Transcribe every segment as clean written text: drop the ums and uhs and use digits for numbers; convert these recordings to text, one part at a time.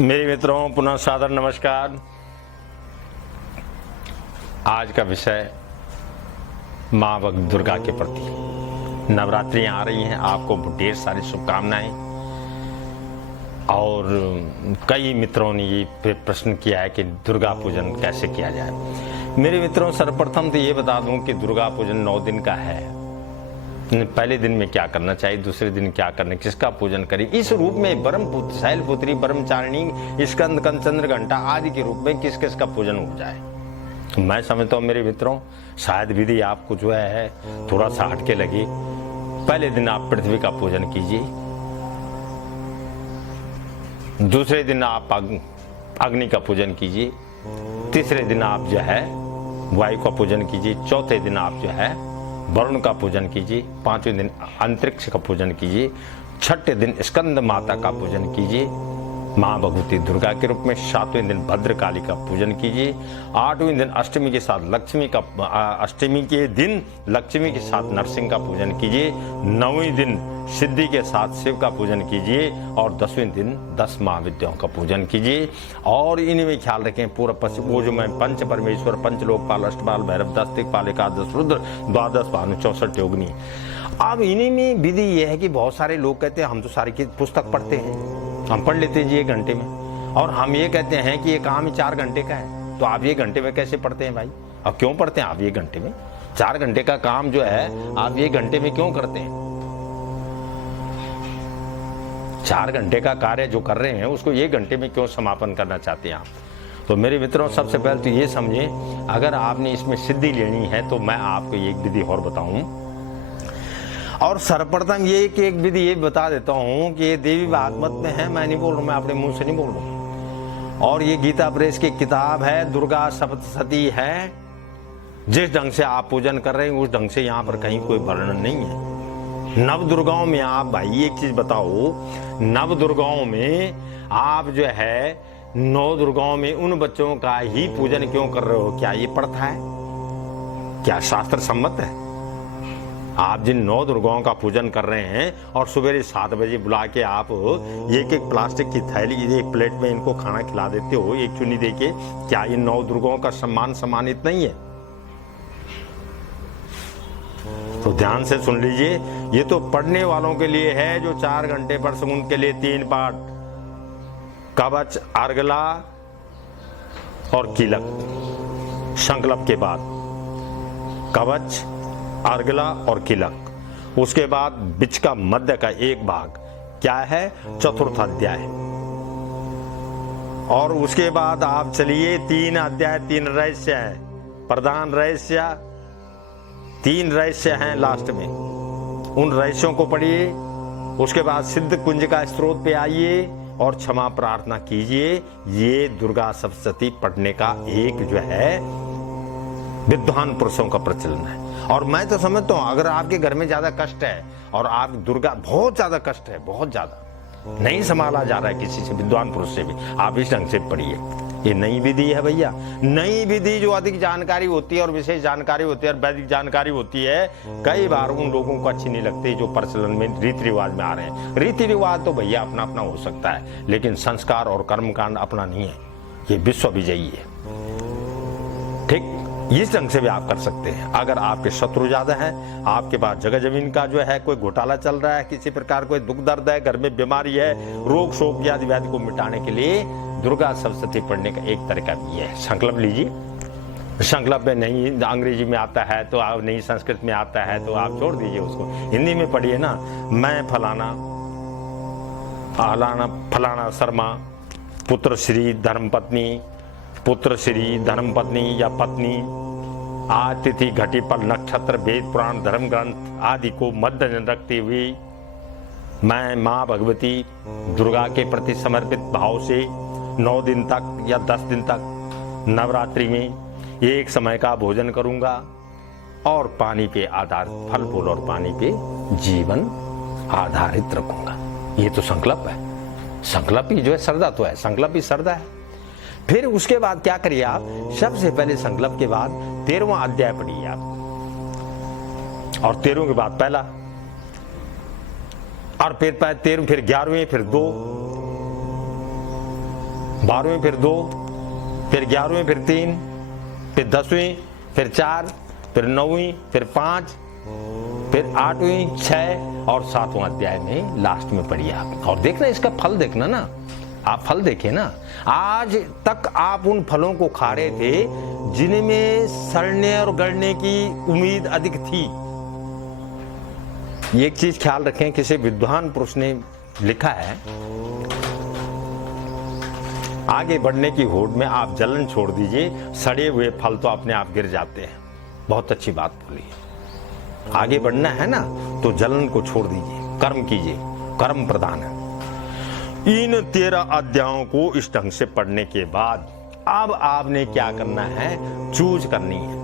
मेरे मित्रों, पुनः सादर नमस्कार। आज का विषय माँ दुर्गा के प्रति। नवरात्रि आ रही हैं, आपको ढेर सारी शुभकामनाएं। और कई मित्रों ने ये प्रश्न किया है कि दुर्गा पूजन कैसे किया जाए। मेरे मित्रों, सर्वप्रथम तो ये बता दूं कि दुर्गा पूजन 9 दिन का है। पहले दिन में क्या करना चाहिए, दूसरे दिन क्या करना, किसका पूजन करें, इस रूप में ब्रह्मपुत्र, शैलपुत्री, ब्रह्मचारिणी, स्कंद, कंचंद्र घंटा आदि के रूप में किस किस का पूजन हो जाए। तो मैं समझता हूँ मेरे मित्रों, शायद विधि आपको जो है थोड़ा सा हटके लगे। पहले दिन आप पृथ्वी का पूजन कीजिए, दूसरे दिन आप अग्नि का पूजन कीजिए, तीसरे दिन आप जो है वायु का पूजन कीजिए, चौथे दिन आप जो है वरुण का पूजन कीजिए, पांचवें दिन अंतरिक्ष का पूजन कीजिए, छठे दिन स्कंद माता का पूजन कीजिए माँ भगवती दुर्गा के रूप में, सातवें दिन भद्रकाली का पूजन कीजिए, आठवें दिन अष्टमी के साथ अष्टमी के दिन लक्ष्मी के साथ नरसिंह का पूजन कीजिए, नौवीं दिन सिद्धि के साथ शिव का पूजन कीजिए और 10वें दिन 10 महाविद्याओं का पूजन कीजिए। और इन्हीं में ख्याल रखें पूरा पश्चिम वो जो मैं पंच परमेश्वर, पंचलोकपाल, अष्टपाल, भैरव, 10 दिक्पाल, एकादश रुद्र, 12 भानु, 64 योगिनी। अब इन्हीं में विधि यह है कि बहुत सारे लोग कहते हैं हम तो सारी की पुस्तक पढ़ते हैं, हम पढ़ लेते हैं जी 1 घंटे में, और हम ये कहते हैं कि ये काम ही 4 घंटे का है, तो आप 1 घंटे में कैसे पढ़ते हैं भाई? और क्यों पढ़ते हैं आप 1 घंटे में? 4 घंटे का काम जो है आप 1 घंटे में क्यों करते हैं? 4 घंटे का कार्य जो कर रहे हैं उसको 1 घंटे में क्यों समापन करना चाहते हैं आप? तो मेरे मित्रों, सबसे पहले तो ये समझें, अगर आपने इसमें सिद्धि लेनी है तो मैं आपको एक विधि और बताऊं। और सर्वप्रथम ये कि एक विधि ये बता देता हूं कि ये देवी भागवत में है, मैं नहीं बोल रहा हूं, मैं अपने मुंह से नहीं बोल रहा हूं। और ये गीता प्रेस की किताब है, दुर्गा सप्तशती है। जिस ढंग से आप पूजन कर रहे हैं उस ढंग से यहाँ पर कहीं कोई वर्णन नहीं है। नव दुर्गाओं में आप भाई एक चीज बताओ, नव दुर्गाओं में आप जो है 9 दुर्गाओं में उन बच्चों का ही पूजन क्यों कर रहे हो? क्या ये प्रथा है? क्या शास्त्र सम्मत है? आप जिन 9 दुर्गाओं का पूजन कर रहे हैं और सुबह 7 बजे बुला के आप एक प्लास्टिक की थैली, एक प्लेट में इनको खाना खिला देते हो, एक चुन्नी देके, क्या ये 9 दुर्गाओं का सम्मान सम्मानित नहीं है? तो ध्यान से सुन लीजिए, ये तो पढ़ने वालों के लिए है जो 4 घंटे पर उनके लिए 3 पाठ, कवच, अर्गला और कीलक, संकल्प के बाद कवच, अर्गला और कीलक, उसके बाद बीच का मध्य का एक भाग क्या है? चतुर्थ अध्याय। और उसके बाद आप चलिए 3 अध्याय, 3 रहस्य है, प्रधान रहस्य, 3 रहस्य हैं लास्ट में, उन रहस्यों को पढ़िए। उसके बाद सिद्ध कुंज का स्रोत पे आइए और क्षमा प्रार्थना कीजिए। ये दुर्गा सप्तशती पढ़ने का एक जो है विद्वान पुरुषों का प्रचलन है। और मैं तो समझता हूं अगर आपके घर में ज्यादा कष्ट है और आप दुर्गा बहुत ज्यादा कष्ट है, बहुत ज्यादा नहीं संभाला जा रहा है किसी से, विद्वान पुरुष से भी, आप इस ढंग से पढ़िए। ये नई विधि है भैया, नई विधि जो अधिक जानकारी होती है और विशेष जानकारी होती है और वैदिक जानकारी होती है, कई बार उन लोगों को अच्छी नहीं लगती जो प्रचलन में रीति रिवाज में आ रहे हैं। रीति रिवाज तो भैया अपना अपना हो सकता है, लेकिन संस्कार और कर्मकांड अपना नहीं है। ये विश्व विजयी है, ठीक? इस ढंग से भी आप कर सकते हैं। अगर आपके शत्रु ज्यादा हैं, आपके पास जगह जमीन का जो है कोई घोटाला चल रहा है, किसी प्रकार कोई दुख दर्द है, घर में बीमारी है, रोग शोक आदि व्याधि को मिटाने के लिए दुर्गा सप्तशती पढ़ने का एक तरीका भी है। संकल्प लीजिए। संकल्प में नहीं अंग्रेजी में आता है तो आप नहीं, संस्कृत में आता है तो आप छोड़ दीजिए उसको, हिंदी में पढ़िए ना। मैं फलाना फलाना शर्मा, पुत्र श्री धर्मपत्नी, पुत्र श्री धर्मपत्नी या पत्नी, आज तिथि, घटी, पल, नक्षत्र, वेद, पुराण, धर्म ग्रंथ आदि को मद्देनजर रखते हुए मैं माँ भगवती दुर्गा के प्रति समर्पित भाव से 9 दिन तक या 10 दिन तक नवरात्रि में एक समय का भोजन करूंगा और पानी पे आधारित, फल फूल और पानी पे जीवन आधारित रखूंगा। ये तो संकल्प है। संकल्प ही जो है श्रद्धा तो है, संकल्प ही श्रद्धा है। फिर उसके बाद क्या करिए आप, सबसे पहले संकल्प के बाद 13वां अध्याय पढ़िए आप। और 13वें के बाद पहला, और फिर 13वें, फिर 11वें, फिर 2, 12वें, फिर 2, फिर 11वें, फिर 3, फिर 10वीं, फिर 4, फिर 9वीं, फिर 5, फिर 8वीं, 6 और 7वां अध्याय में लास्ट में पढ़िए आप। और देखना इसका फल, देखना ना, आप फल देखें ना। आज तक आप उन फलों को खा रहे थे जिनमें सड़ने और गलने की उम्मीद अधिक थी। एक चीज ख्याल रखें, किसी विद्वान पुरुष ने लिखा है, आगे बढ़ने की होड़ में आप जलन छोड़ दीजिए, सड़े हुए फल तो अपने आप गिर जाते हैं। बहुत अच्छी बात बोली है। आगे बढ़ना है ना तो जलन को छोड़ दीजिए, कर्म कीजिए, कर्म प्रधान है। इन 13 अध्यायों को इस ढंग से पढ़ने के बाद अब आपने क्या करना है, चूज करनी है।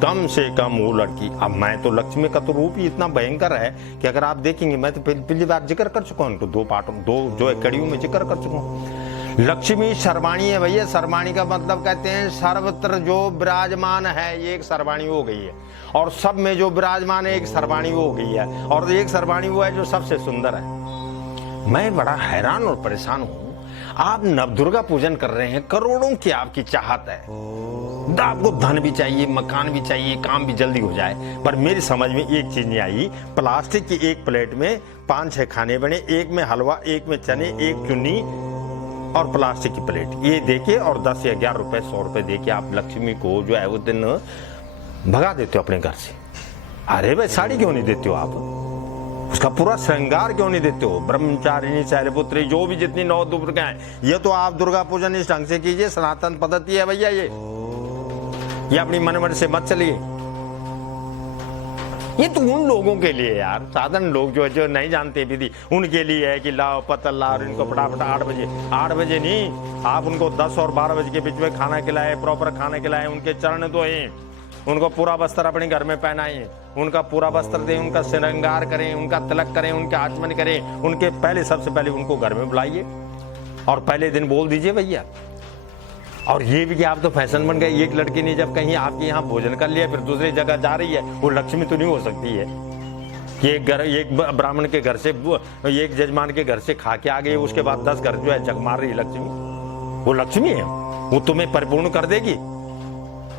कम से कम वो लड़की, अब मैं तो लक्ष्मी का तो रूप ही इतना भयंकर है कि अगर आप देखेंगे, मैं तो पिछली बार जिक्र कर चुका हूं उनको, 2 पार्टों, 2 जो कड़ियों में जिक्र कर चुका हूं। लक्ष्मी सर्वाणी है भैया। सर्वाणी का मतलब कहते हैं सर्वत्र जो विराजमान है, ये एक सर्वाणी हो गई है। और सब में जो विराजमान है, एक सर्वाणी हो गई है। और एक सर्वाणी वो है जो सबसे सुंदर है। मैं बड़ा हैरान और परेशान हूं, आप नवदुर्गा पूजन कर रहे हैं, करोड़ों की आपकी चाहत है, आपको धन भी चाहिए, मकान भी चाहिए, काम भी जल्दी हो जाए, पर मेरी समझ में एक चीज नहीं आई। प्लास्टिक की एक प्लेट में 5-6 खाने बने, एक में हलवा, एक में चने, एक चुन्नी और प्लास्टिक की प्लेट, ये देके और 10 या 11 रुपए, 100 रुपए देके आप लक्ष्मी को जो है वो दिन भगा देते हो अपने घर से। अरे भाई, साड़ी क्यों नहीं देते हो आप? उसका पूरा श्रृंगार क्यों नहीं देते हो? ब्रह्मचारिणी, शैलपुत्री, जो भी जितनी 9 दुर्गा हैं, ये तो आप दुर्गा पूजन इस ढंग से कीजिए, सनातन पद्धति है भैया। ये अपनी मन से मत चलिए। ये तो उन लोगों के लिए यार, साधारण लोग जो नहीं जानते विधि, उनके लिए है कि लाओ पतल ला और इनको फटाफट 8 बजे नहीं, आप उनको 10 और 12 बजे के बीच में खाना खिलाए, प्रॉपर खाना खिलाए, उनके चरण धोएं, उनको पूरा बस्तर अपने घर में पहनाएं, उनका पूरा बस्त्र दें, उनका श्रृंगार करें, उनका तिलक करें, उनके आचमन करें, उनके पहले, सबसे पहले उनको घर में बुलाइए और पहले दिन बोल दीजिए भैया। और ये भी कि आप तो फैशन बन गए, एक लड़की ने जब कहीं आपके यहाँ भोजन कर लिया, फिर दूसरी जगह जा रही है, वो लक्ष्मी तो नहीं हो सकती है कि एक ब्राह्मण के घर से, एक जजमान के घर से खा के आ गई, उसके बाद 10 घर जो है जग मार रही लक्ष्मी। वो लक्ष्मी है, वो तुम्हें परिपूर्ण कर देगी।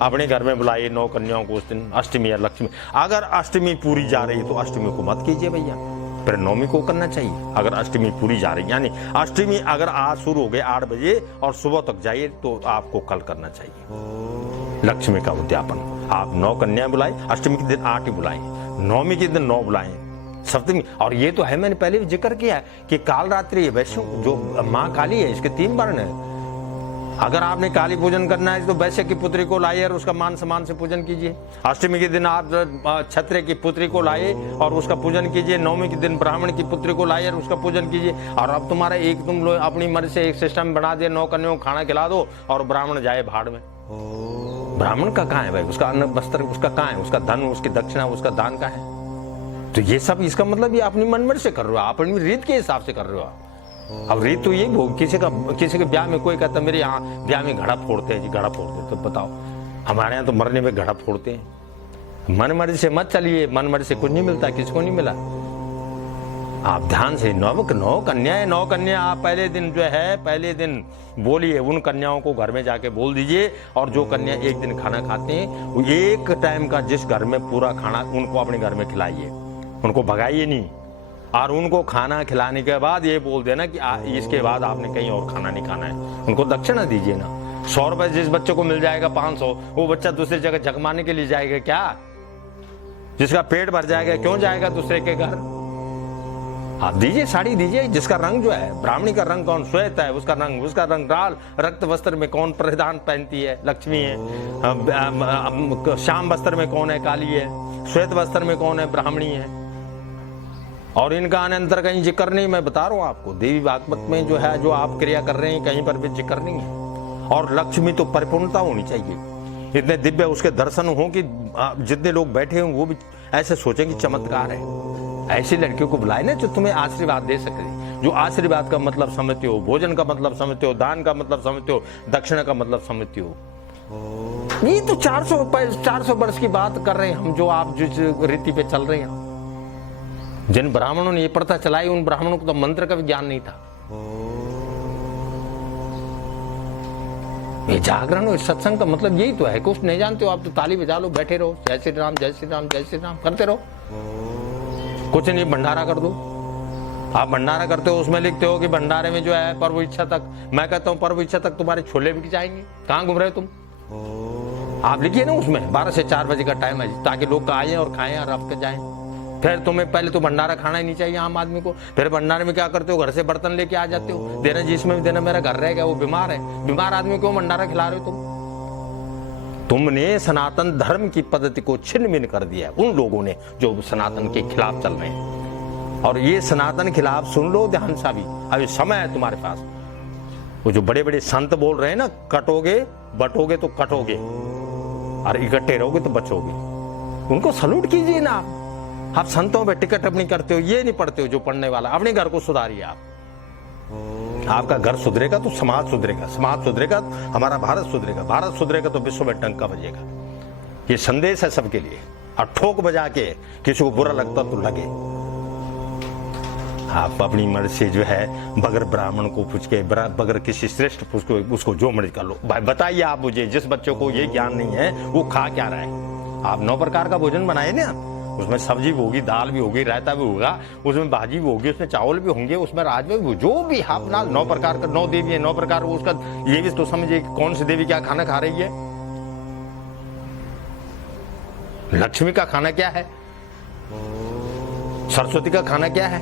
अपने घर में बुलाइए 9 कन्याओं को उस दिन, अष्टमी या लक्ष्मी। अगर अष्टमी पूरी जा रही है तो अष्टमी को मत कीजिए भैया, फिर नवमी को करना चाहिए। अगर अष्टमी पूरी जा रही, यानी अष्टमी अगर आज शुरू हो गए 8 बजे और सुबह तक जाइए, तो आपको कल करना चाहिए लक्ष्मी का उद्यापन। आप 9 कन्या बुलाए, अष्टमी के दिन 8 ही बुलाएं, नवमी के दिन 9 बुलाएं, सप्तमी। और ये तो है, मैंने पहले भी जिक्र किया है कि काल रात्रि है, वैश्य जो माँ काली है, इसके 3 वर्ण है। अगर आपने काली पूजन करना है तो वैश्य की पुत्री को लाइए और उसका मान सम्मान से पूजन कीजिए। अष्टमी के दिन आप क्षत्रिय की पुत्री को लाइए और उसका पूजन कीजिए। नवमी के दिन ब्राह्मण की पुत्री को लाइए और उसका पूजन कीजिए। और अब तुम्हारा एक, तुम लोग अपनी मर्जी से एक सिस्टम बना दिए, 9 कन्याओं को खाना खिला दो और ब्राह्मण जाए भाड़ में। ब्राह्मण का कहाँ है भाई? उसका अन्न वस्त्र उसका कहाँ है? उसका धन, उसकी दक्षिणा, उसका दान कहाँ है? तो ये सब, इसका मतलब ये अपनी मनमर्जी से कर रहे हो, आप अपनी रीत के हिसाब से कर रहे हो। अब रीत तो ये, किसी के ब्याह में कोई कहता मेरे यहाँ ब्याह में घड़ा फोड़ते हैं जी, घड़ा फोड़ते हैं, तो बताओ हमारे यहाँ तो मरने में घड़ा फोड़ते हैं। मन मर्जी से मत चलिए, मन मर्जी से कुछ नहीं मिलता, किसको नहीं मिला। आप ध्यान से 9 कन्या, 9 कन्या आप पहले दिन जो है, पहले दिन बोलिए, उन कन्याओं को घर में जाके बोल दीजिए। और जो कन्या एक दिन खाना खाते हैं, वो एक टाइम का जिस घर में पूरा खाना, उनको अपने घर में खिलाइए, उनको भगाइए नहीं। और उनको खाना खिलाने के बाद ये बोल देना कि इसके बाद आपने कहीं और खाना नहीं खाना है। उनको दक्षिणा दीजिए ना। 100 रुपए जिस बच्चे को मिल जाएगा 500, वो बच्चा दूसरी जगह झकमाने के लिए जाएगा क्या? जिसका पेट भर जाएगा क्यों जाएगा दूसरे के घर? आप दीजिए, साड़ी दीजिए। जिसका रंग जो है, ब्राह्मणी का रंग कौन? श्वेत है, उसका रंग लाल। रक्त वस्त्र में कौन परिधान पहनती है? लक्ष्मी है। श्याम वस्त्र में कौन है? काली है। श्वेत वस्त्र में कौन है? ब्राह्मणी है। और इनका अनंतर कहीं जिक्र नहीं, मैं बता रहा हूं आपको, देवी भागवत में जो है, जो आप क्रिया कर रहे हैं, कहीं पर भी जिक्र नहीं है। और लक्ष्मी तो परिपूर्णता होनी चाहिए, इतने दिव्य उसके दर्शन हो कि जितने लोग बैठे हों वो भी ऐसे सोचें कि चमत्कार है। ऐसी लड़कियों को बुलाए ना जो तुम्हें आशीर्वाद दे सके, जो आशीर्वाद का मतलब समझते हो, भोजन का मतलब समझते हो, दान का मतलब समझते हो, दक्षिणा का मतलब समझते हो। ये तो 400 वर्ष की बात कर रहे हैं हम, जो आप जिस रीति पे चल रहे हैं। जिन ब्राह्मणों ने ये प्रथा चलाई, उन ब्राह्मणों को तो मंत्र का भी ज्ञान नहीं था। ये जागरण और सत्संग का मतलब यही तो है। कुछ नहीं जानते हो आप तो ताली बजा लो, बैठे रहो, जय श्री राम जय श्री राम जय श्री राम करते रहो, कुछ नहीं। भंडारा कर दो। आप भंडारा करते हो, उसमें लिखते हो कि भंडारे में जो है प्रभु इच्छा तक, मैं कहता हूं प्रभु इच्छा तक तुम्हारे छोले बिक जाएंगे। कहां घूम रहे हो तुम? आप लिखिए ना उसमें 12 से 4 बजे का टाइम है, ताकि लोग आए और खाएं और रख के जाएं। फिर तुम्हें पहले तो भंडारा खाना ही नहीं चाहिए आम आदमी को। फिर भंडारे में क्या करते हो? घर से बर्तन लेके आ जाते हो, देना जिसमें भी देना। मेरा घर रह गया, वो बीमार है, बीमार आदमी को भंडारा खिला रहे हो तुमने सनातन धर्म की पद्धति को छिन्न भिन्न कर दिया उन लोगों ने जो सनातन के खिलाफ चल रहे हैं। और ये सनातन खिलाफ सुन लो ध्यान सा भी, अभी समय है तुम्हारे पास। वो जो बड़े बड़े संत बोल रहे हैं ना, कटोगे बटोगे तो कटोगे और इकट्ठे रहोगे तो बचोगे, उनको सलूट कीजिए ना। आप संतों पे टिकट अपनी करते हो, ये नहीं पढ़ते हो जो पढ़ने वाला। अपने घर को सुधारिए आप। आपका घर सुधरेगा तो समाज सुधरेगा, समाज सुधरेगा तो हमारा भारत सुधरेगा, भारत सुधरेगा तो विश्व में डंका बजेगा। ये संदेश है सबके लिए। और ठोक बजा के किसी को बुरा लगता तो लगे। आप अपनी मर्जी से जो है बगैर ब्राह्मण को पूछ के, बगैर किसी श्रेष्ठ पूछ के उसको जो मर्जी कर लो। भाई बताइए आप मुझे, जिस बच्चों को ये ज्ञान नहीं है वो खा क्या रहा है? आप 9 प्रकार का भोजन बनाए ना, उसमें सब्जी भी होगी, दाल भी होगी, रायता भी होगा, उसमें भाजी भी होगी, उसमें चावल भी होंगे, उसमें राजमा भी, जो भी आप ना 9 प्रकार का, 9 देवी है, 9 प्रकार उसका ये भी तो समझिए कौन सी देवी क्या खाना खा रही है। लक्ष्मी का खाना क्या है, सरस्वती का खाना क्या है,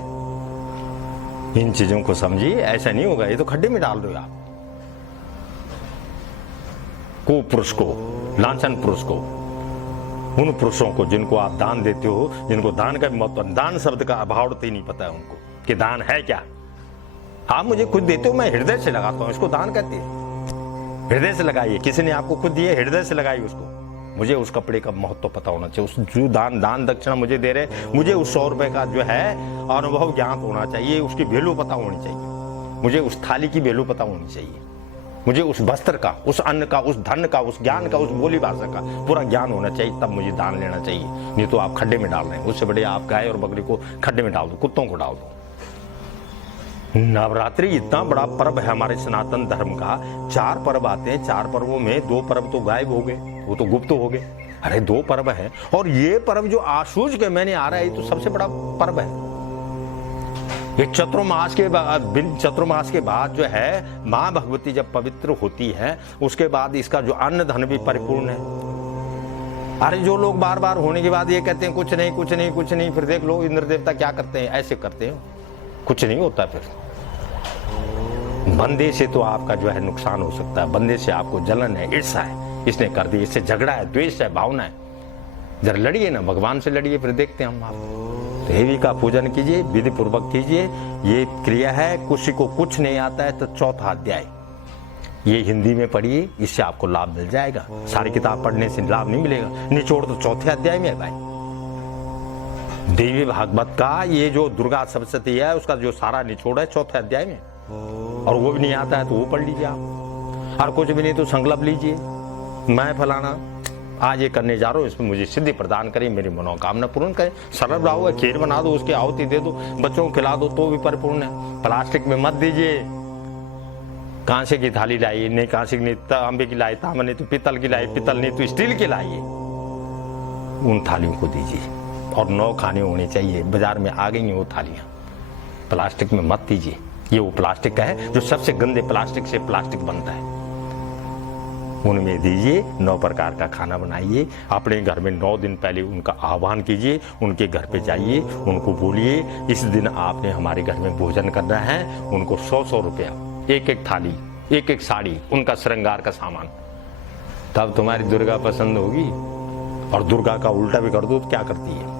इन चीजों को समझिए। ऐसा नहीं होगा, ये तो खड्डे में डाल दो आप। कुपुरुष को, लांछन पुरुष को, उन पुरुषों को जिनको आप दान देते हो, जिनको दान का महत्व, दान शब्द का अभाव ही नहीं पता है उनको कि दान है क्या। आप मुझे खुद देते हो, मैं हृदय से लगाता हूं, इसको दान कहते हैं। हृदय से लगाइए, किसी ने आपको खुद दिए, हृदय से लगाइए उसको। मुझे उस कपड़े का महत्व पता होना चाहिए। उस जो दान दक्षिणा मुझे दे रहे, मुझे उस 100 रुपए का जो है अनुभव ज्ञात होना चाहिए, उसकी वैल्यू पता होनी चाहिए। मुझे उस थाली की वैल्यू पता होनी चाहिए। मुझे उस वस्त्र का, उस अन्न का, उस धन का, उस ज्ञान का, उस बोली भाषा का पूरा ज्ञान होना चाहिए, तब मुझे दान लेना चाहिए। नहीं तो आप खड्डे में डाल रहे हैं। उससे बड़े आप गाय और बकरी को खड्डे में डाल दो, कुत्तों को डाल दो। नवरात्रि इतना बड़ा पर्व है हमारे सनातन धर्म का। 4 पर्व आते हैं, 4 पर्वों में 2 पर्व तो गायब हो गए, वो तो गुप्त हो गए। अरे 2 पर्व है, और ये पर्व जो आशूज के महीने आ रहा है, ये तो सबसे बड़ा पर्व है। ये चतुर्मास के बाद जो है माँ भगवती जब पवित्र होती है, उसके बाद इसका जो अन्न धन भी परिपूर्ण है। अरे जो लोग बार बार होने के बाद ये कहते हैं कुछ नहीं कुछ नहीं कुछ नहीं, फिर देख लो इंद्र देवता क्या करते हैं, ऐसे करते हैं, कुछ नहीं होता। फिर बंदे से तो आपका जो है नुकसान हो सकता है। बंदे से आपको जलन है, ईर्ष्या है, इसने कर दी, इससे झगड़ा है, द्वेष है, भावना है। जरा लड़िए ना, भगवान से लड़िए, फिर देखते हैं हम आप। देवी का पूजन कीजिए, विधि पूर्वक कीजिए। ये क्रिया है, किसी को कुछ नहीं आता है तो 4था अध्याय ये हिंदी में पढ़िए, इससे आपको लाभ मिल जाएगा। सारी किताब पढ़ने से लाभ नहीं मिलेगा। निचोड़ तो 4थे अध्याय में है भाई। देवी भागवत का ये जो दुर्गा सप्तशती है, उसका जो सारा निचोड़ है 4थे अध्याय में, और वो भी नहीं आता है तो वो पढ़ लीजिए आप। और कुछ भी नहीं तो संकल्प लीजिए, मैं फलाना आज ये करने जा रहा हूँ, इसमें मुझे सिद्धि प्रदान करें, मेरी मनोकामना पूर्ण करें। सरल रहा है, खीर बना दो, उसकी आहुति दे दो, बच्चों को खिला दो, तो भी परिपूर्ण है। प्लास्टिक में मत दीजिए। कांसे की थाली लाइए, नहीं कांसे की नहीं, तांबे की लाई, तांबा नहीं तो पीतल की लाई, पीतल नहीं तो स्टील की लाइए, उन थालियों को दीजिए। और 9 खाने होने चाहिए। बाजार में आ गई हैं वो थालियां, प्लास्टिक में मत दीजिए। ये वो प्लास्टिक का है जो सबसे गंदे प्लास्टिक से प्लास्टिक बनता है, उनमें दीजिए। 9 प्रकार का खाना बनाइए। अपने घर में 9 दिन पहले उनका आह्वान कीजिए, उनके घर पे जाइए, उनको बोलिए इस दिन आपने हमारे घर में भोजन करना है। उनको 100-100 रुपया, एक थाली, एक साड़ी, उनका श्रृंगार का सामान। तब तुम्हारी दुर्गा पसंद होगी। और दुर्गा का उल्टा भी कर दो तो क्या करती है?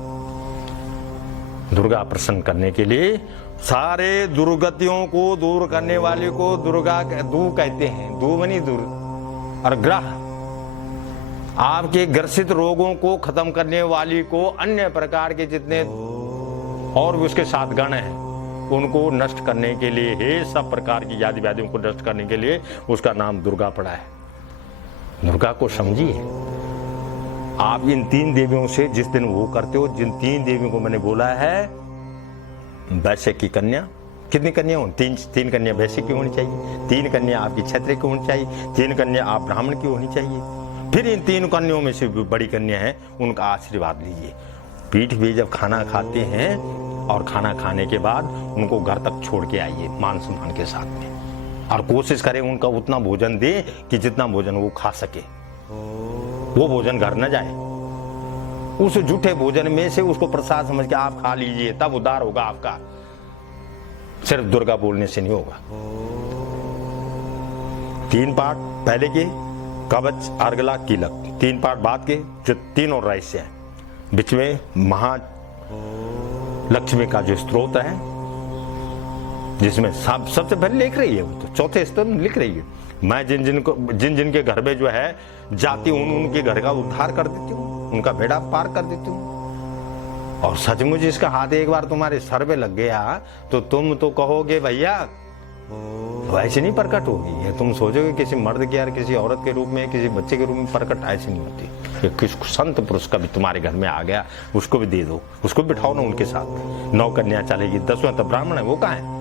दुर्गा प्रसन्न करने के लिए सारे दुर्गतियों को दूर करने वाले को दुर्गा दू कहते हैं। दू मनी दूर, और ग्रह आपके ग्रसित रोगों को खत्म करने वाली को, अन्य प्रकार के जितने और भी उसके 7 गण हैं, उनको नष्ट करने के लिए है। सब प्रकार की व्याधि व्याधियों को नष्ट करने के लिए उसका नाम दुर्गा पड़ा है। दुर्गा को समझिए। आप इन 3 देवियों से जिस दिन वो करते हो, जिन 3 देवियों को मैंने बोला है, वैश्य की कन्या, कितनी कन्या हो? 3 कन्या वैश्य की होनी चाहिए, 3 कन्या आपकी क्षत्रिय की होनी चाहिए, 3 कन्या आप ब्राह्मण की होनी चाहिए। फिर इन 3 कन्याओं में से बड़ी कन्या है, उनका आशीर्वाद लीजिए। पीठ पे जब खाना खाते हैं और खाना खाने के बाद उनको घर तक छोड़ के आइए मान सम्मान के साथ में, और कोशिश करें उनका उतना भोजन दे कि जितना भोजन वो खा सके, वो भोजन घर न जाए। उस झूठे भोजन में से उसको प्रसाद समझ के आप खा लीजिए, तब उद्धार होगा आपका। सिर्फ दुर्गा बोलने से नहीं होगा। 3 पार्ट पहले के, कवच, अर्गला, कीलक, 3 पार्ट बाद के, जो 3 और रहस्य है। बीच में महालक्ष्मी का जो स्त्रोत है, जिसमें सबसे पहले लिख रही है, वो तो 4थे स्तर में लिख रही है, मैं जिन के घर में जो है जाती हूं उनके घर का उद्धार कर देती हूँ, उनका बेड़ा पार कर देती हूँ। और सचमुच इसका हाथ एक बार तुम्हारे सर पे लग गया तो तुम तो कहोगे भैया, तो ऐसे नहीं प्रकट होगी। ये तुम सोचोगे किसी मर्द के, यार किसी औरत के रूप में, किसी बच्चे के रूप में प्रकट, ऐसे नहीं होती। ये किस संत पुरुष का भी तुम्हारे घर में आ गया, उसको भी दे दो, उसको भी बिठाओ ना उनके साथ। 9 कन्या चलेगी, 10वां तो ब्राह्मण है, वो कहाँ है?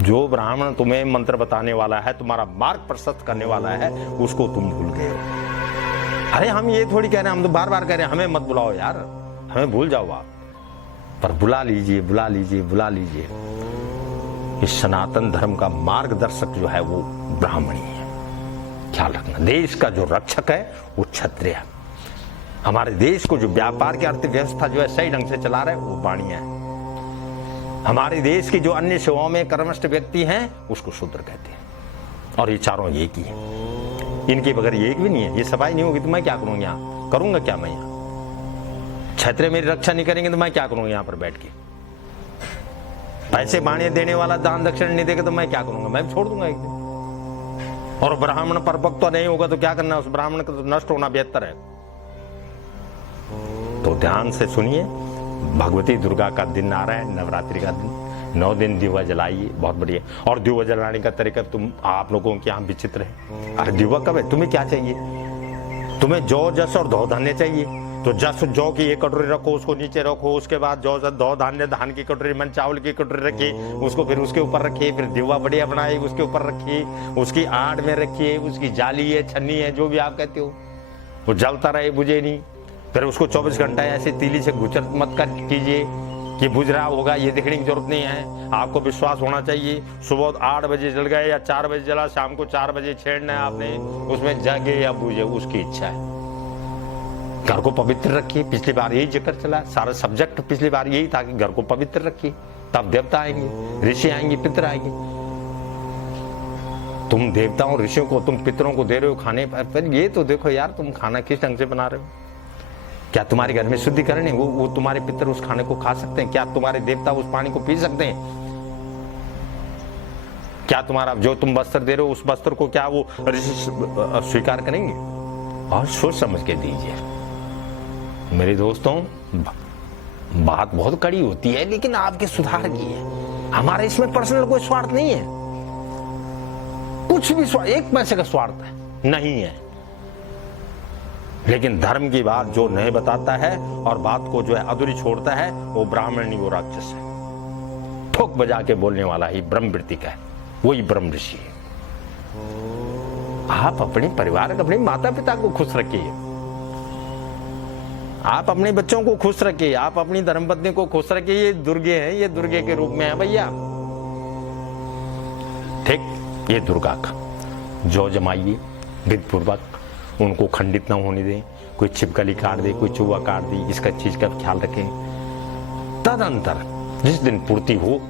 जो ब्राह्मण तुम्हें मंत्र बताने वाला है, तुम्हारा मार्ग प्रशस्त करने वाला है, उसको तुम भूल गए हो। अरे हम ये थोड़ी कह रहे हैं, हम तो बार बार कह रहे हैं हमें मत बुलाओ यार, हमें भूल जाओ आप, पर बुला लीजिए, बुला लीजिए, बुला लीजिए। इस सनातन धर्म का मार्गदर्शक जो है वो ब्राह्मणी है, ख्याल रखना। देश का जो रक्षक है वो क्षत्रिय है। हमारे देश को जो व्यापार की अर्थव्यवस्था जो है सही ढंग से चला रहे वो वाणियां है। हमारे देश की जो अन्य सेवाओं में कर्मस्थ व्यक्ति हैं उसको शूद्र कहते हैं, और ये चारों एक ही है। इनके बगैर एक भी नहीं है। ये सफाई नहीं होगी तो मैं क्या करूंगा यहाँ? करूंगा क्या मैं यहाँ? क्षत्रिय मेरी रक्षा नहीं करेंगे तो मैं क्या करूंगा यहाँ पर बैठ के? पैसे बाणे देने वाला दान दक्षिण नहीं देगा तो मैं क्या करूंगा? मैं छोड़ दूंगा एक दिन। और ब्राह्मण परिपक्व नहीं होगा तो क्या करना? उस ब्राह्मण का तो नष्ट होना बेहतर है। तो ध्यान से सुनिए, भगवती दुर्गा का दिन आ रहा है, नवरात्रि का दिन। 9 दिन दिवा जलाइए, बहुत बढ़िया। और दिवा जलाने का तरीका तुम आप लोगों के यहाँ विचित्र है। अरे दिवा कब है? तुम्हें क्या चाहिए? तुम्हें जौ, जस और धौ धान्य चाहिए, तो जस जौ की 1 कटोरी रखो, उसको नीचे रखो, उसके बाद जौ, जस, धौ धान्य, धान की कटोरी, मन चावल की कटोरी रखिए, उसको फिर उसके ऊपर रखिए, फिर दिवा बढ़िया बनाइए, उसके ऊपर रखिए, उसकी आड़ में रखिए, उसकी जाली है, छन्नी है, जो भी आप कहते हो, वो जलता रहे, बुझे नहीं। फिर उसको 24 घंटा ऐसे तीली से गुजर मत कर कीजिए कि बुझ रहा होगा, ये देखने की जरूरत नहीं है। आपको विश्वास होना चाहिए। सुबह 8 बजे जल गए या 4 बजे जला, शाम को 4 बजे छेड़ना है आपने, उसमें जगे या बुझे उसकी इच्छा है। घर को पवित्र रखिए। पिछली बार यही जिक्र चला, सारा सब्जेक्ट पिछली बार यही था कि घर को पवित्र रखिए, तब देवता आएंगे, ऋषि आएंगे, पितर आएंगे। तुम देवताओं ऋषियों को, तुम पितरों को दे रहे हो खाने पर, ये तो देखो यार तुम खाना किस ढंग से बना रहे हो। क्या तुम्हारे घर में शुद्धिकरण है? वो तुम्हारे पितर उस खाने को खा सकते हैं? क्या तुम्हारे देवता उस पानी को पी सकते हैं? क्या तुम्हारा जो तुम वस्त्र दे रहे हो उस वस्त्र को क्या वो ऋषि स्वीकार करेंगे? और सोच समझ के दीजिए मेरे दोस्तों। बात बहुत कड़ी होती है लेकिन आपके सुधार की है। हमारे इसमें पर्सनल कोई स्वार्थ नहीं है, कुछ भी स्वार्थ, 1 पैसे का स्वार्थ नहीं है। लेकिन धर्म की बात जो नहीं बताता है और बात को जो है अधूरी छोड़ता है, वो ब्राह्मण नहीं, वो राक्षस है। ठोक बजा के बोलने वाला ही ब्रह्मवृत्ति का है, वही ब्रह्म ऋषि है। आप अपने परिवार, अपने माता पिता को खुश रखिए, आप अपने बच्चों को खुश रखिए, आप अपनी धर्मपत्नी को खुश रखिए। ये दुर्गे हैं, ये दुर्गे के रूप में है भैया। ठीक, ये दुर्गा का जो जमाइए विधिपूर्वक, उनको खंडित न होने दें। कोई छिपकली काट दे, कोई चूहा काट दी, इसका चीज का ख्याल रखें। तदंतर जिस दिन पूर्ति हो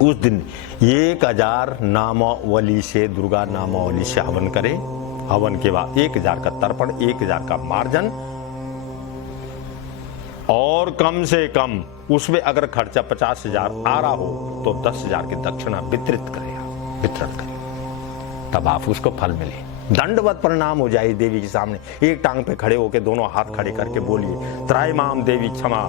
उस दिन 1000 नामावली से, दुर्गा नामावली से हवन करें। हवन के बाद 1000 का तर्पण, 1000 का मार्जन, और कम से कम उसमें अगर खर्चा 50,000 आ रहा हो तो 10,000 की दक्षिणा वितरण करें, तब आप उसको फल मिले। दंडवत प्रणाम हो जाए देवी के सामने, एक टांग पे खड़े होकर दोनों हाथ खड़े करके बोलिए, त्रायमाम देवी क्षमा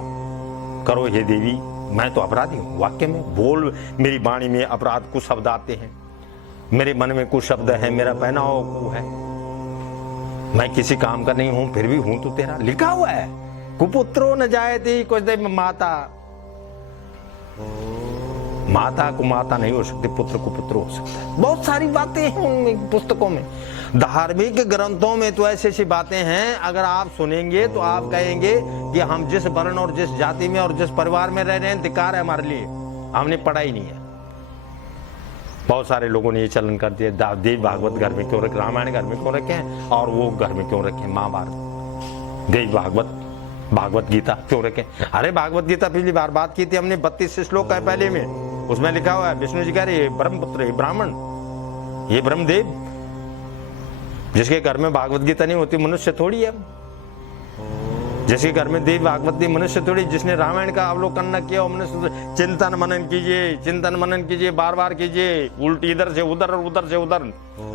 करो हे देवी, मैं तो अपराधी हूँ। वाक्य में बोल, मेरी वाणी में अपराध कुछ शब्द आते हैं, मेरे मन में कुछ शब्द है, मेरा पहनावा कु है, मैं किसी काम का नहीं हूं फिर भी हूं तो तेरा। लिखा हुआ है, कुपुत्रो न जायते क्वचिदेव माता। माता को माता नहीं हो सकती, पुत्र को पुत्र हो सकता है। बहुत सारी बातें हैं उनमें पुस्तकों में, धार्मिक ग्रंथों में तो ऐसी ऐसी बातें हैं, अगर आप सुनेंगे तो आप कहेंगे कि हम जिस वर्ण और जिस जाति में और जिस परिवार में रह रहे हैं धिक्कार है हमारे लिए, हमने पढ़ा ही नहीं है। बहुत सारे लोगों ने ये चलन कर दिया, देव भागवत घर में क्यों रखे, रामायण घर में क्यों रखे हैं और वो घर में क्यों रखे महाभारत, देव भागवत गीता क्यों रखे। अरे भागवत गीता पिछली बार बात की थी हमने, 32 श्लोक है पहले में, उसमें लिखा हुआ है विष्णु जी कह रहे ये ब्रह्मपुत्र, ये ब्राह्मण, ये ब्रह्मदेव। जिसके घर में भागवत गीता नहीं होती मनुष्य थोड़ी है, जिसके घर में देव भागवत नहीं मनुष्य थोड़ी। जिसने रामायण का अवलोकन न किया मनुष्य, चिंतन मनन कीजिए, चिंतन मनन कीजिए, बार बार कीजिए, उल्टी इधर से उधर और उधर से उधर,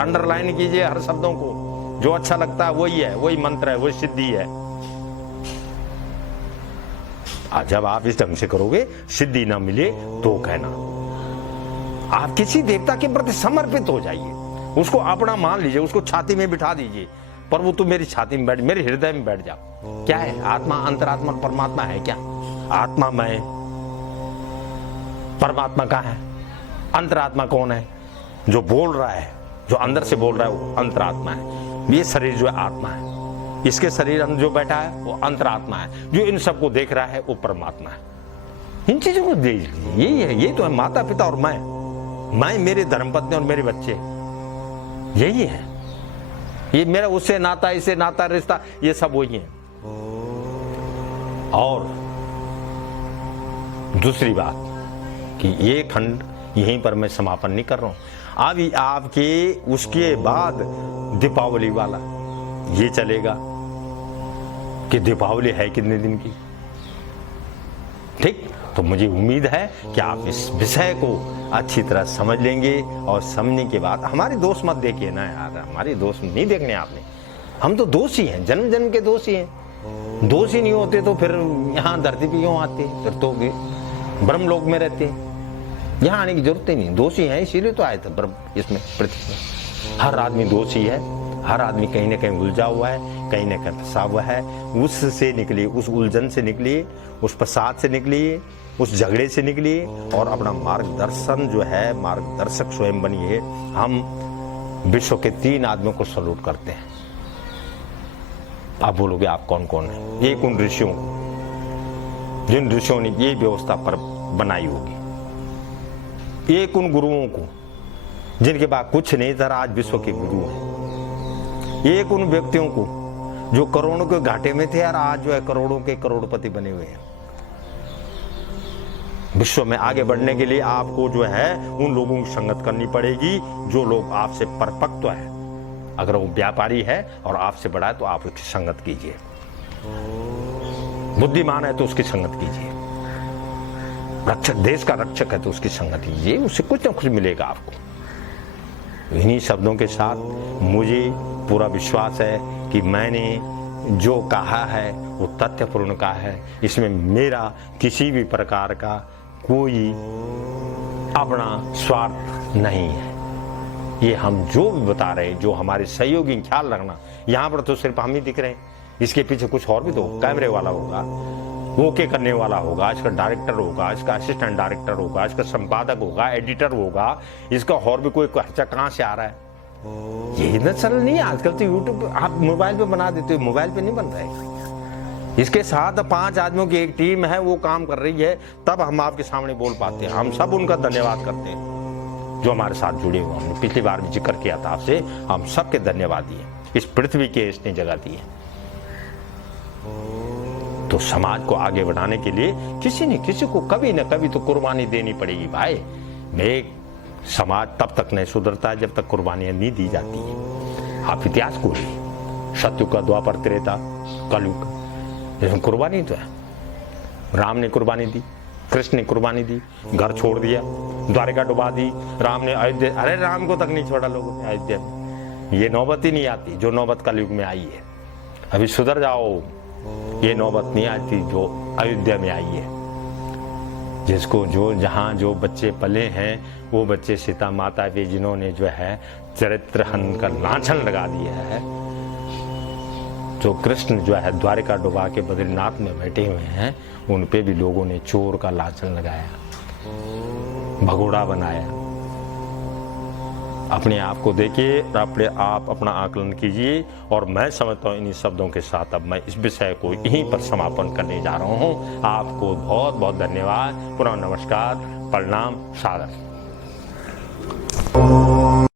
अंडरलाइन कीजिए हर शब्दों को, जो अच्छा लगता है वही है, वही मंत्र है, वही सिद्धि है। जब आप इस ढंग से करोगे, सिद्धि ना मिले तो कहना, आप किसी देवता के प्रति समर्पित हो जाइए, उसको अपना मान लीजिए, उसको छाती में बिठा दीजिए, पर वो तो मेरी छाती में बैठ, मेरे हृदय में बैठ जाओ। क्या है आत्मा, अंतरात्मा परमात्मा है क्या? आत्मा मैं, परमात्मा कहाँ है? अंतरात्मा कौन है? जो बोल रहा है, जो अंदर से बोल रहा है वो अंतरात्मा है। ये शरीर जो है आत्मा है, इसके शरीर अंदर जो बैठा है वो अंतरात्मा है, जो इन सबको देख रहा है वो परमात्मा है। इन चीजों को देख लीजिए, यही है, यही तो है माता पिता और मैं मेरे धर्मपत्नी और मेरे बच्चे, यही है। ये मेरा उससे नाता, इससे नाता, रिश्ता, ये सब वही है। और दूसरी बात कि ये खंड यहीं पर मैं समापन नहीं कर रहा हूं, अभी आपके उसके बाद दीपावली वाला ये चलेगा कि दीपावली है कितने दिन की, ठीक। तो मुझे उम्मीद है कि आप इस विषय को अच्छी तरह समझ लेंगे, और समझने के बाद हमारे दोस्त मत देखिए ना यार, हमारे दोस्त नहीं देखने आपने, हम तो दोषी हैं, जन्म जन्म के दोषी हैं। दोषी नहीं होते तो फिर यहाँ धरती पे क्यों आते, फिर तो ब्रह्मलोक में रहते, यहाँ आने की जरूरत ही नहीं। दोषी हैं इसीलिए तो आए थे ब्रह्म इसमें, पृथ्वी में। हर आदमी दोषी है, हर आदमी कहीं ना कहीं उलझा हुआ है, कहीं ना कहीं फंसा हुआ है। उससे निकलिए, उस उलझन से निकलिए, उस प्रसाद से निकलिए, उस झगड़े से निकलिए, और अपना मार्गदर्शन जो है, मार्गदर्शक स्वयं बनिए। हम विश्व के 3 आदमियों को सल्यूट करते हैं। आप बोलोगे आप कौन कौन है? एक उन ऋषियों को, जिन ऋषियों ने ये व्यवस्था पर बनाई होगी, एक उन गुरुओं को जिनके पास कुछ नहीं था, आज विश्व के गुरु हैं, एक उन व्यक्तियों को जो करोड़ों के घाटे में थे और आज जो है करोड़ों के करोड़पति बने हुए हैं। विश्व में आगे बढ़ने के लिए आपको जो है उन लोगों की संगत करनी पड़ेगी जो लोग आपसे परिपक्व है। अगर वो व्यापारी है और आपसे बड़ा है तो आप उसकी संगत कीजिए, बुद्धिमान है तो उसकी संगत कीजिए, रक्षक, देश का रक्षक है तो उसकी संगत कीजिए, उससे कुछ ना कुछ मिलेगा आपको। इन्हीं शब्दों के साथ मुझे पूरा विश्वास है कि मैंने जो कहा है वो तथ्यपूर्ण कहा है, इसमें मेरा किसी भी प्रकार का कोई अपना स्वार्थ नहीं है। ये हम जो भी बता रहे हैं, जो हमारे सहयोगी, ख्याल रखना, यहाँ पर तो सिर्फ हम ही दिख रहे हैं, इसके पीछे कुछ और भी तो कैमरे वाला होगा, ओके करने वाला होगा, इसका डायरेक्टर होगा, इसका असिस्टेंट डायरेक्टर होगा, इसका संपादक होगा, एडिटर होगा, इसका और भी कोई खर्चा कहाँ से आ रहा है। ये इतना सरल नहीं है। आजकल तो यूट्यूब आप मोबाइल पे बना देते हो, मोबाइल पे नहीं बन रहा है। इसके साथ 5 आदमियों की एक टीम है, वो काम कर रही है, तब हम आपके सामने बोल पाते हैं। हम सब उनका धन्यवाद करते हैं जो हमारे साथ जुड़े हुए। हमने पिछली बार भी जिक्र किया था आपसे, हम सबके धन्यवाद दिए। इस पृथ्वी के इसने जगह दी है, तो समाज को आगे बढ़ाने के लिए किसी न किसी को कभी न कभी तो कुर्बानी देनी पड़ेगी भाई। एक समाज तब तक नहीं सुधरता है जब तक कुर्बानियां नहीं दी जाती है। आप इतिहास को ही, सत्युग का, द्वापर, त्रेता, कलयुग, इसमें कुर्बानी तो है। राम ने कुर्बानी दी, कृष्ण ने कुर्बानी दी, घर छोड़ दिया, द्वारिका डुबा दी, राम ने अयोध्या, अरे राम को तक नहीं छोड़ा लोगों ने अयोध्या में। ये नौबत ही नहीं आती जो नौबत कलयुग में आई है। अभी सुधर जाओ, ये नौबत नहीं आती जो अयोध्या में आई है। जिसको जो जहाँ जो बच्चे पले हैं वो बच्चे सीता माता पे जिन्होंने जो है चरित्र हनन का लांछन लगा दिया है, जो कृष्ण जो है द्वारिका डुबा के बद्रीनाथ में बैठे हुए हैं, उन पे भी लोगों ने चोर का लांछन लगाया, भगोड़ा बनाया। अपने आप को देखिए और अपने आप अपना आकलन कीजिए। और मैं समझता हूँ इन्हीं शब्दों के साथ अब मैं इस विषय को यहीं पर समापन करने जा रहा हूँ। आपको बहुत बहुत धन्यवाद, पुनः नमस्कार, प्रणाम, सादर।